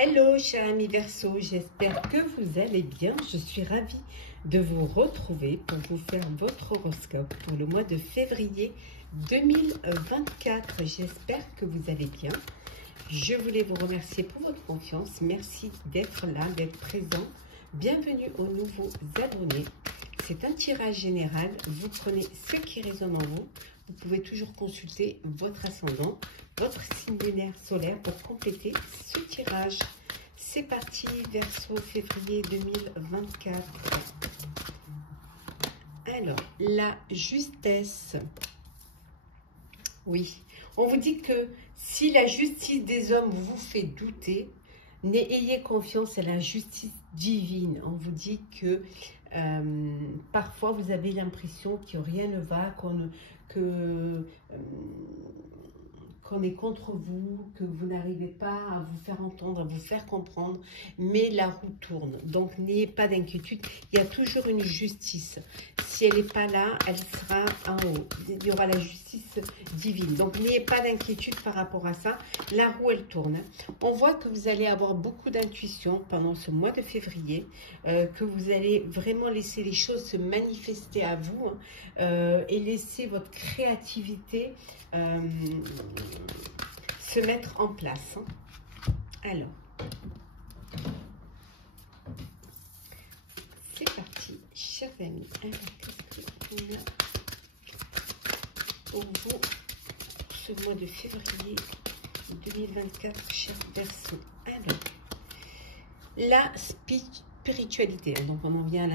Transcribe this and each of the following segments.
Hello, chers amis Verseau, j'espère que vous allez bien. Je suis ravie de vous retrouver pour vous faire votre horoscope pour le mois de février 2024. J'espère que vous allez bien. Je voulais vous remercier pour votre confiance. Merci d'être là, d'être présent. Bienvenue aux nouveaux abonnés. C'est un tirage général. Vous prenez ce qui résonne en vous. Vous pouvez toujours consulter votre ascendant, votre signe lunaire solaire pour compléter ce tirage. C'est parti, Verseau, février 2024. Alors, la justesse. Oui, on vous dit que si la justice des hommes vous fait douter, ayez confiance à la justice divine. On vous dit que parfois vous avez l'impression que rien ne va, qu'on est contre vous, que vous n'arrivez pas à vous faire entendre, à vous faire comprendre, mais la roue tourne. Donc, n'ayez pas d'inquiétude, il y a toujours une justice. Si elle n'est pas là, elle sera en haut. Il y aura la justice divine. Donc, n'ayez pas d'inquiétude par rapport à ça. La roue, elle tourne. On voit que vous allez avoir beaucoup d'intuition pendant ce mois de février, que vous allez vraiment laisser les choses se manifester à vous et laisser votre créativité se mettre en place. Alors, c'est parti, chers amis. Alors, qu'est-ce qu'on a pour vous ce mois de février 2024, chers Verseaux? Alors, la spiritualité. Donc, on en vient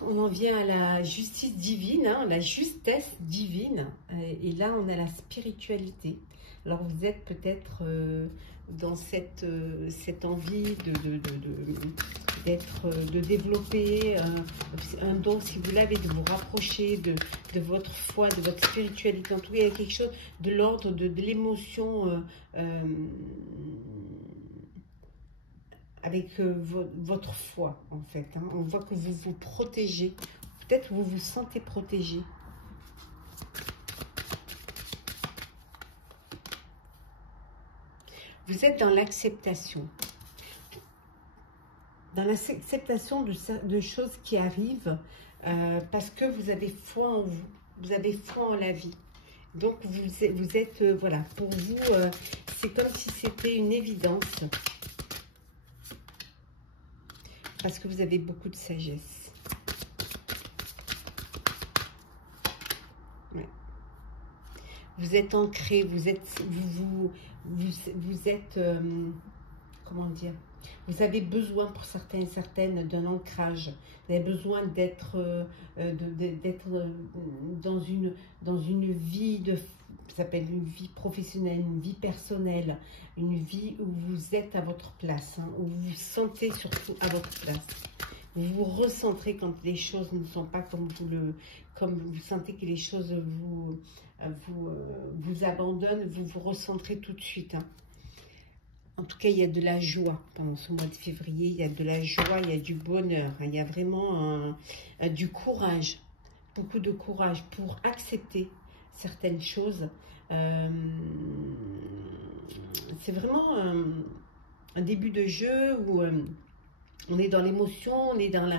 on en vient à la justice divine, la justesse divine. Et là, on a la spiritualité. Alors, vous êtes peut-être dans cette envie de développer un don, si vous l'avez, de vous rapprocher de votre foi, de votre spiritualité. En tout cas, il y a quelque chose de l'ordre de l'émotion avec votre foi, en fait. On voit que vous vous protégez. Peut-être vous vous sentez protégé. Vous êtes dans l'acceptation. Dans l'acceptation de choses qui arrivent parce que vous avez foi en vous. Vous avez foi en la vie. Donc, vous êtes voilà, pour vous, c'est comme si c'était une évidence. Parce que vous avez beaucoup de sagesse. Ouais. Vous êtes ancré, vous êtes, comment dire, vous avez besoin pour certains et certaines d'un ancrage. Vous avez besoin d'être dans une vie ça s'appelle une vie professionnelle, une vie personnelle, une vie où vous êtes à votre place, où vous vous sentez surtout à votre place. Vous vous recentrez quand les choses ne sont pas comme vous sentez que les choses vous abandonnent, vous vous recentrez tout de suite. En tout cas, il y a de la joie pendant ce mois de février, il y a de la joie, il y a du bonheur, il y a vraiment du courage, beaucoup de courage pour accepter certaines choses. C'est vraiment un début de jeu où on est dans l'émotion, on est dans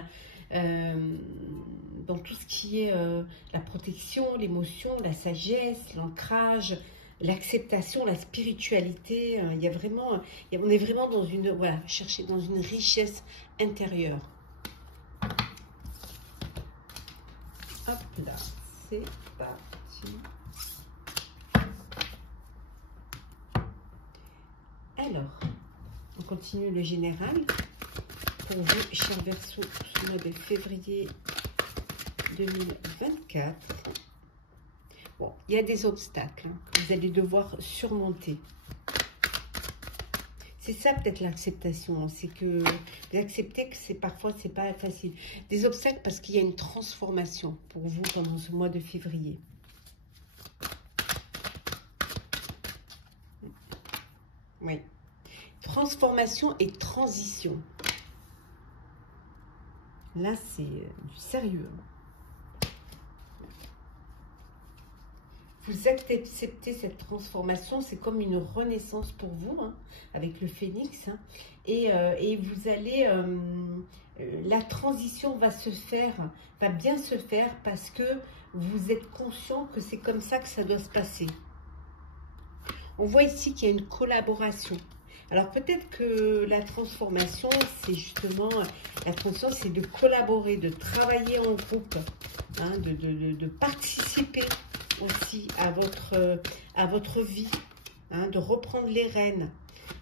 dans tout ce qui est la protection, l'émotion, la sagesse, l'ancrage, l'acceptation, la spiritualité. Il y a vraiment, on est vraiment dans une, voilà, chercher dans une richesse intérieure. Hop là, c'est parti. Alors, on continue le général pour vous, chers Verseaux, ce mois de février 2024. Bon, il y a des obstacles que vous allez devoir surmonter. C'est ça peut-être l'acceptation, c'est que vous acceptez que parfois c'est pas facile. Des obstacles parce qu'il y a une transformation pour vous pendant ce mois de février. Oui. Transformation et transition. Là, c'est du sérieux. vous acceptez cette transformation. C'est comme une renaissance pour vous, hein, avec le phénix. Hein, et vous allez... la transition va bien se faire parce que vous êtes conscient que c'est comme ça que ça doit se passer. On voit ici qu'il y a une collaboration. Alors peut-être que la transformation, c'est justement, la transition, c'est de collaborer, de travailler en groupe, hein, de participer aussi à votre vie, hein, de reprendre les rênes,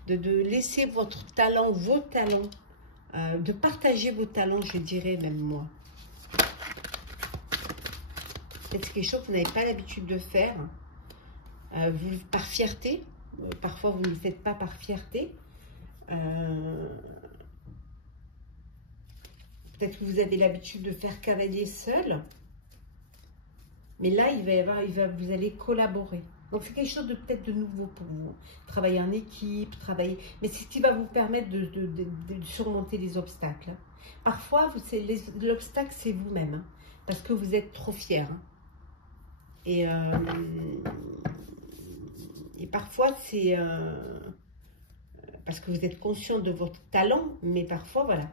de laisser votre talent, vos talents, de partager vos talents, je dirais même moi. C'est quelque chose que vous n'avez pas l'habitude de faire, vous, par fierté. Parfois, vous ne le faites pas par fierté. Peut-être que vous avez l'habitude de faire cavalier seul. Mais là, vous allez collaborer. Donc, c'est quelque chose de peut-être de nouveau pour vous. Travailler en équipe, travailler... Mais c'est ce qui va vous permettre de surmonter les obstacles. Parfois, l'obstacle, c'est vous-même. Hein, parce que vous êtes trop fier. Hein. Et parfois, c'est parce que vous êtes conscient de votre talent, mais parfois, voilà,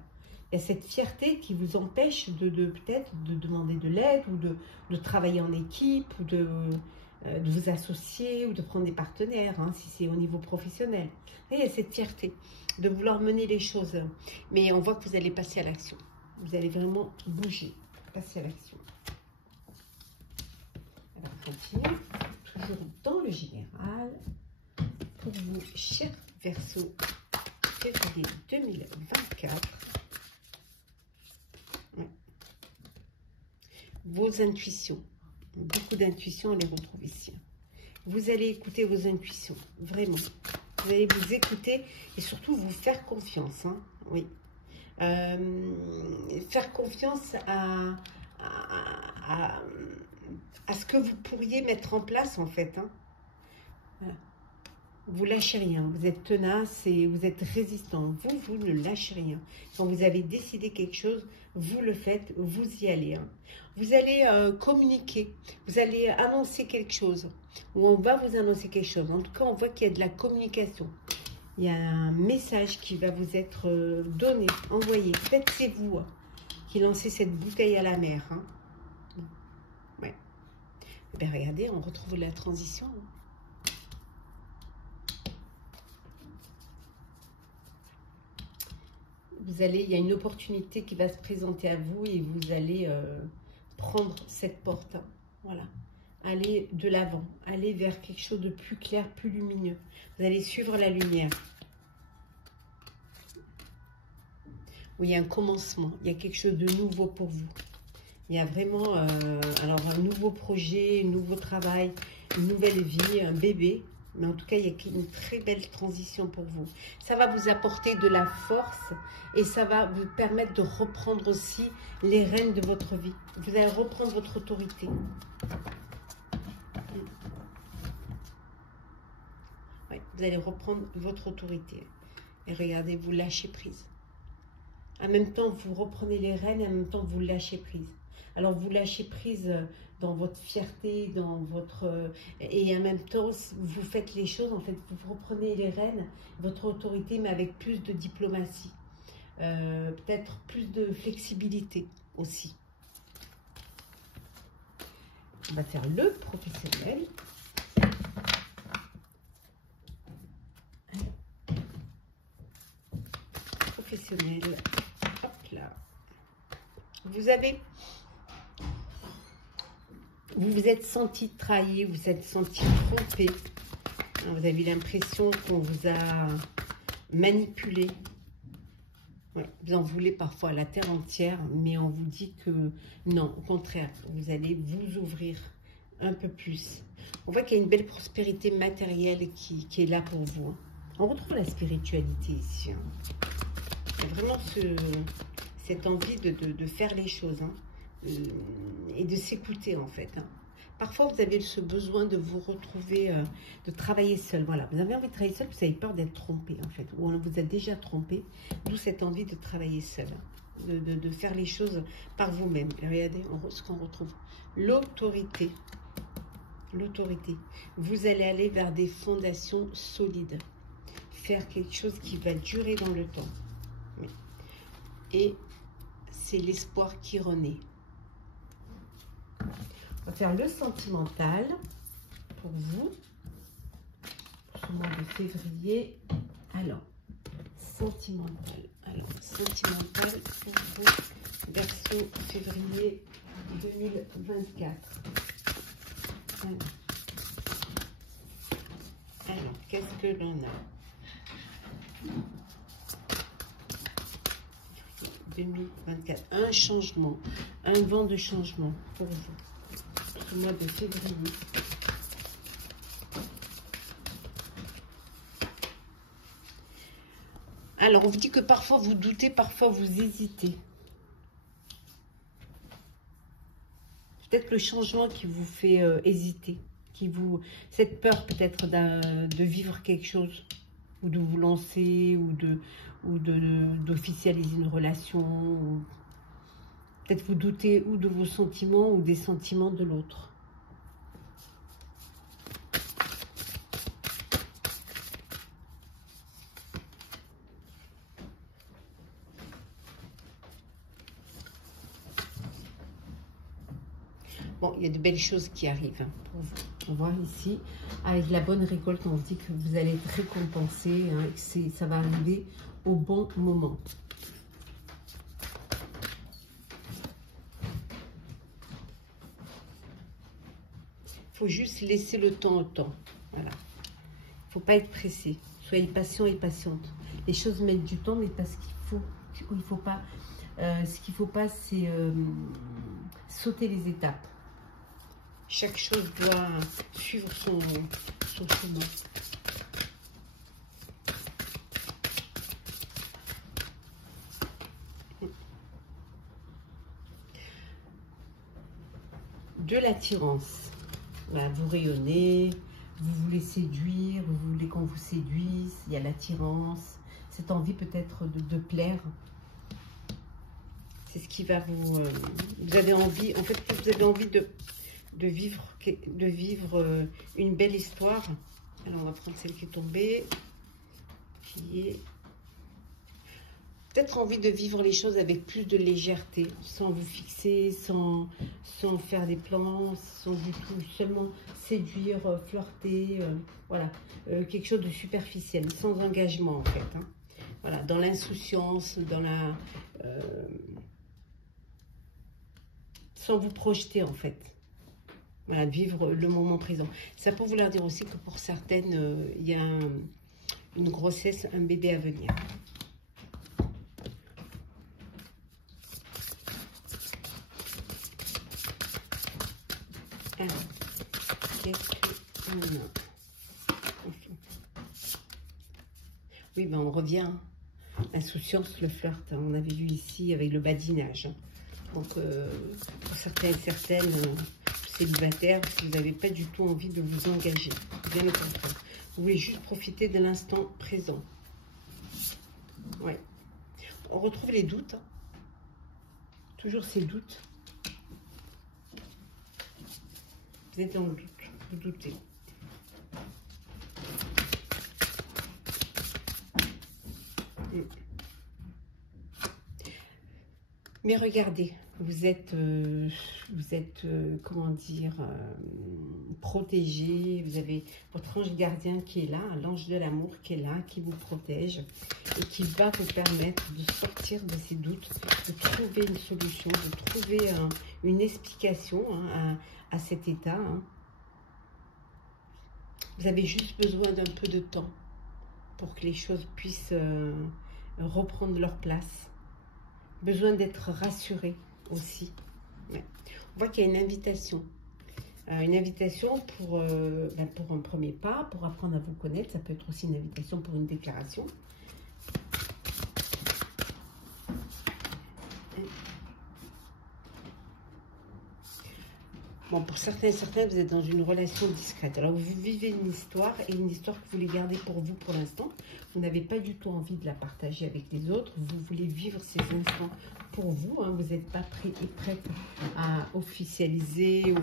il y a cette fierté qui vous empêche peut-être de demander de l'aide ou de travailler en équipe ou de vous associer ou de prendre des partenaires, hein, si c'est au niveau professionnel. Et il y a cette fierté de vouloir mener les choses. Mais on voit que vous allez passer à l'action. Vous allez vraiment bouger, passer à l'action. Alors, on continue. Toujours dans le général, pour vous, chers Verseaux, février 2024. Ouais. Vos intuitions, beaucoup d'intuitions, on les retrouve ici. Vous allez écouter vos intuitions, vraiment. Vous allez vous écouter et surtout vous faire confiance. Hein, oui. Faire confiance à ce que vous pourriez mettre en place, en fait. Hein. Voilà. Vous lâchez rien, vous êtes tenace et vous êtes résistant. Vous ne lâchez rien. Quand vous avez décidé quelque chose, vous le faites, vous y allez. Hein. Vous allez communiquer, vous allez annoncer quelque chose, ou on va vous annoncer quelque chose. En tout cas, on voit qu'il y a de la communication. Il y a un message qui va vous être donné, envoyé. Peut-être c'est vous qui lancez cette bouteille à la mer. Hein. Ouais. Ben, regardez, on retrouve la transition. Hein. Il y a une opportunité qui va se présenter à vous et vous allez prendre cette porte. Hein. Voilà. Allez de l'avant. Allez vers quelque chose de plus clair, plus lumineux. Vous allez suivre la lumière. Oui, il y a un commencement. Il y a quelque chose de nouveau pour vous. Il y a vraiment alors un nouveau projet, un nouveau travail, une nouvelle vie, un bébé. Mais en tout cas, il y a une très belle transition pour vous. Ça va vous apporter de la force et ça va vous permettre de reprendre aussi les rênes de votre vie. Vous allez reprendre votre autorité. Oui, vous allez reprendre votre autorité. Et regardez, vous lâchez prise. En même temps, vous reprenez les rênes et en même temps, vous lâchez prise. Alors, vous lâchez prise dans votre fierté, dans votre... et en même temps, vous faites les choses, en fait, vous reprenez les rênes, votre autorité, mais avec plus de diplomatie. Peut-être plus de flexibilité aussi. On va faire le professionnel. Professionnel. Hop là. Vous vous êtes senti trahi, vous vous êtes senti trompé. Vous avez l'impression qu'on vous a manipulé. Ouais, vous en voulez parfois à la terre entière, mais on vous dit que non, au contraire, vous allez vous ouvrir un peu plus. On voit qu'il y a une belle prospérité matérielle qui est là pour vous. Hein. On retrouve la spiritualité ici. Hein. Il y a vraiment cette envie de faire les choses. Hein. Et de s'écouter en fait. Hein. Parfois vous avez ce besoin de vous retrouver, de travailler seul. Voilà, vous avez envie de travailler seul, vous avez peur d'être trompé en fait, ou on vous a déjà trompé, d'où cette envie de travailler seul, hein. de faire les choses par vous-même. Regardez ce qu'on retrouve, l'autorité. l'autorité. Vous allez aller vers des fondations solides. Faire quelque chose qui va durer dans le temps. Et c'est l'espoir qui renaît. On va faire le sentimental pour vous. Pour ce mois de février. Alors, sentimental. Alors, sentimental pour vous, Verseau, février 2024. Alors qu'est-ce que l'on a? 2024, un changement, un vent de changement pour vous, ce mois de février. Alors, on vous dit que parfois vous doutez, parfois vous hésitez. Peut-être le changement qui vous fait hésiter, cette peur peut-être de vivre quelque chose, ou de vous lancer, ou d'officialiser une relation. Peut-être vous doutez ou de vos sentiments ou des sentiments de l'autre. Bon, il y a de belles choses qui arrivent hein, pour vous. On voit ici, avec la bonne récolte, on dit que vous allez être récompensé, hein, et que ça va arriver au bon moment. Il faut juste laisser le temps au temps. Voilà. Il ne faut pas être pressé. Soyez patient et patiente. Les choses mettent du temps, mais parce qu'il faut. Il faut pas. Ce qu'il ne faut pas, c'est sauter les étapes. Chaque chose doit suivre son chemin. De l'attirance. Voilà, vous rayonnez, vous voulez séduire, vous voulez qu'on vous séduise, il y a l'attirance, cette envie peut-être de plaire. C'est ce qui va vous... vous avez envie, en fait, vous avez envie de vivre une belle histoire. Alors, on va prendre celle qui est tombée, qui est... Peut-être envie de vivre les choses avec plus de légèreté, sans vous fixer, sans faire des plans, sans du tout, seulement séduire, flirter, voilà, quelque chose de superficiel, sans engagement en fait. Hein. Voilà, dans l'insouciance, dans la... sans vous projeter en fait. Voilà, vivre le moment présent. Ça peut vouloir dire aussi que pour certaines, il y a une grossesse, un bébé à venir. Alors, qu'est-ce qu'on a? Oui, ben on revient. L'insouciance, le flirt, hein, on avait vu ici avec le badinage. Donc, pour certains et certaines célibataires, si vous n'avez pas du tout envie de vous engager, bien au contraire. Vous voulez juste profiter de l'instant présent. Ouais. On retrouve les doutes. Hein. Toujours ces doutes. Vous êtes dans le doute, vous doutez. Mais regardez, vous êtes comment dire, protégé. Vous avez votre ange gardien qui est là, l'ange de l'amour qui est là, qui vous protège et qui va vous permettre de sortir de ces doutes, de trouver une solution, de trouver une explication hein, à cet état. Hein. Vous avez juste besoin d'un peu de temps pour que les choses puissent reprendre leur place. Besoin d'être rassuré aussi. Ouais. On voit qu'il y a une invitation. Une invitation pour un premier pas, pour apprendre à vous connaître. Ça peut être aussi une invitation pour une déclaration. Bon, pour certains et certaines, vous êtes dans une relation discrète. Alors, vous vivez une histoire et une histoire que vous voulez garder pour vous pour l'instant. Vous n'avez pas du tout envie de la partager avec les autres. Vous voulez vivre ces instants pour vous. Hein. Vous n'êtes pas prêt et prête à officialiser ou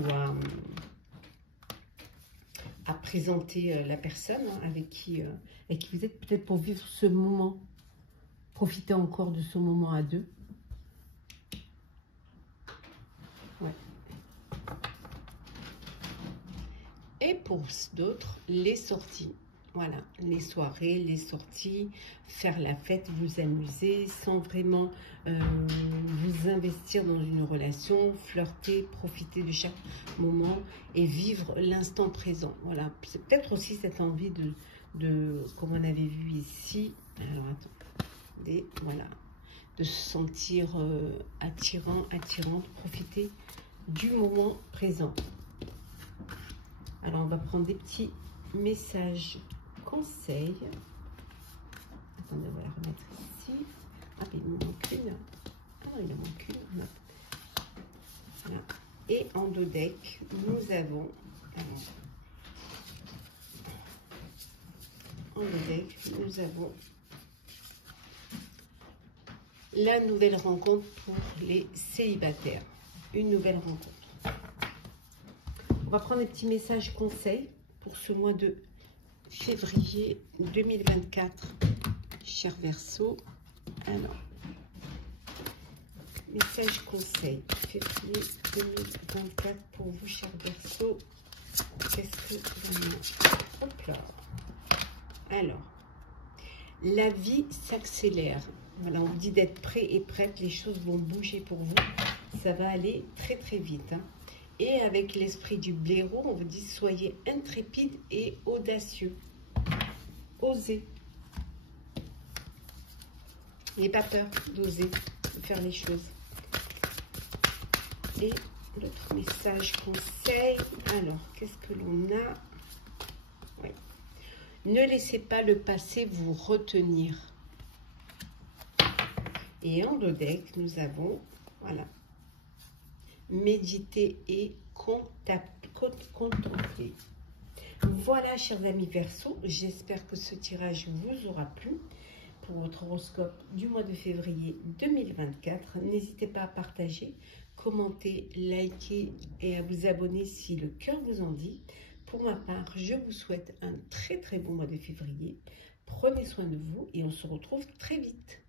à présenter la personne avec qui vous êtes, peut-être pour vivre ce moment. Profitez encore de ce moment à deux. Ouais. Et pour d'autres, les sorties. Voilà, les soirées, les sorties, faire la fête, vous amuser sans vraiment vous investir dans une relation, flirter, profiter de chaque moment et vivre l'instant présent. Voilà, c'est peut-être aussi cette envie comme on avait vu ici, alors attendez, voilà, de se sentir attirant, attirante, profiter du moment présent. Alors, on va prendre des petits messages conseils. Attendez, on va la remettre ici. Ah, il me manque une. Ah non, il en manque une. Voilà. Et en dos deck, nous avons... En dos deck, nous avons la nouvelle rencontre pour les célibataires. Une nouvelle rencontre. On va prendre des petits messages conseils pour ce mois de février 2024, cher Verseau. Alors, message conseil, février 2024 pour vous, cher Verseau. Qu'est-ce que vous en... Hop là. Alors, la vie s'accélère. Voilà, on vous dit d'être prêt et prête. Les choses vont bouger pour vous. Ça va aller très très vite. Hein. Et avec l'esprit du blaireau, on vous dit soyez intrépide et audacieux. Osez. N'ayez pas peur d'oser, de faire les choses. Et l'autre message conseil. Alors, qu'est-ce que l'on a? Oui. Ne laissez pas le passé vous retenir. Et en dos deck, nous avons, voilà, méditer et contempler. Voilà, chers amis Verseau, j'espère que ce tirage vous aura plu pour votre horoscope du mois de février 2024. N'hésitez pas à partager, commenter, liker et à vous abonner si le cœur vous en dit. Pour ma part, je vous souhaite un très très bon mois de février. Prenez soin de vous et on se retrouve très vite.